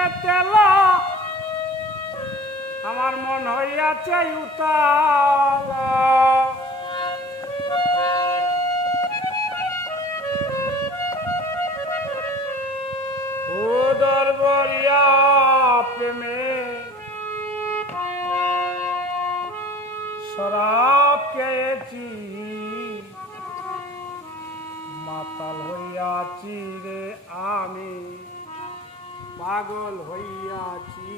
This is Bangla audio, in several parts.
গিবে তেলা আমার মন হইয়াছে উতালা উদর বরিয়া প্রেমে শরাব খেয়েছি মাতাল হইয়াছি রে আমি পাগল হইয়াছি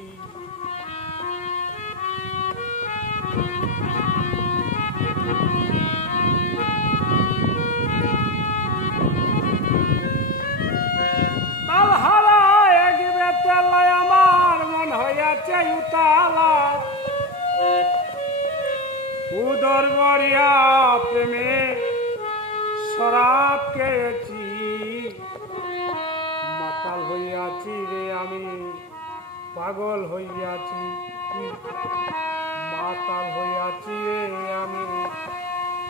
তালহারা এগিবে তেলায় আমার মন হইয়াছে উতালা উদর বরিয়া প্রেমে শরাব খেয়েছি মাতাল হইয়াছি রে আমি পাগল হইয়াছি মাতাল হইয়াছি রে আমি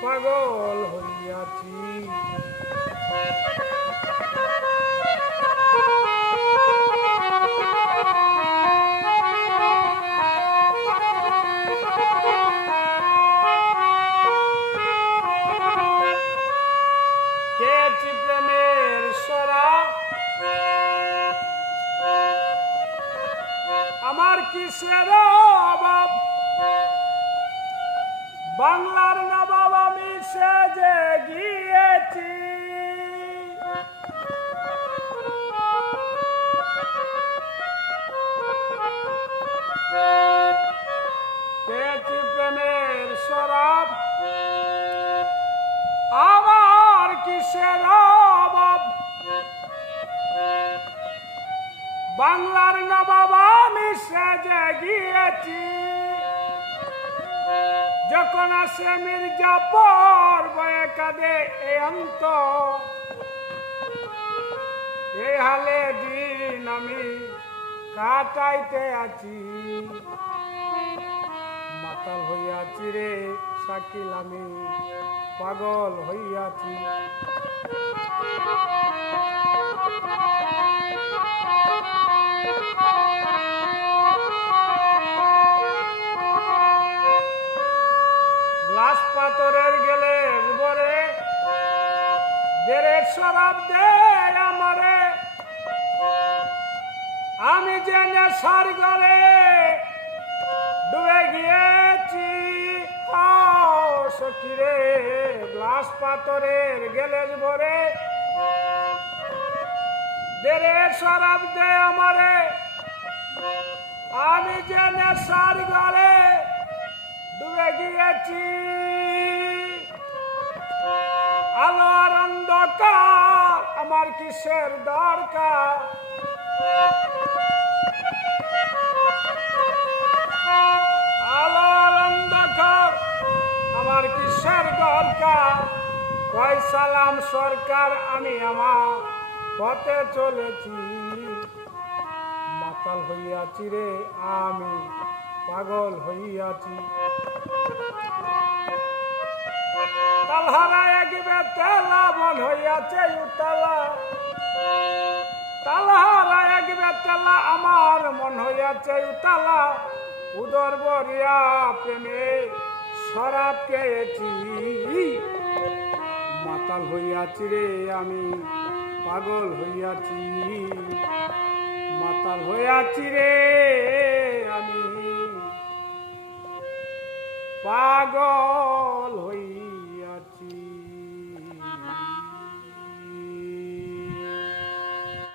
পাগল হইয়াছি প্রেমের শরাব আমার কিসের অভাব বাংলার নবাব আমি সেজে গিয়েছি খেয়েছি প্রেমের শরাব আমার কিসের অভাব বাংলার নবাব আমি সেজে গিয়েছি যখন আসে মির্জাপুর বয়ে কাঁদে এ অন্ত এই হালে দিন আমি কাটাইতে আছি মাতাল হইয়াছি রে শাকিল আমি পাগল হইয়াছি গ্লাস পাথরের গেলে বরে দেড়ের শরাব দে আমারে আমি যে নেশার গলে ডুবে গিয়েছি সখিরে গ্লাস পাথরের গেলে ভরে দেড়ের শরাব দে আমারে আমি যে নেশার গলে ডুবে গিয়েছি আলো আর অন্ধকার আমার কিসের দরকার আলো আর অন্ধকার আমার কিসের দরকার কয় সালাম সরকার আমি আমার পথে চলেছি মাতাল হইয়াছি রে আমি পাগল হইয়াছি তালহারা এগিবে তেলা মন হইয়াছে উতালা তালহারা এগিবে তেলা আমার মন হইয়াছে উতালা উদর বরিয়া প্রেমে শরাব খেয়েছি মাতাল হইয়াছি রে আমি পাগল হইয়াছি মাতাল হইয়াছি রে আমি পাগল হই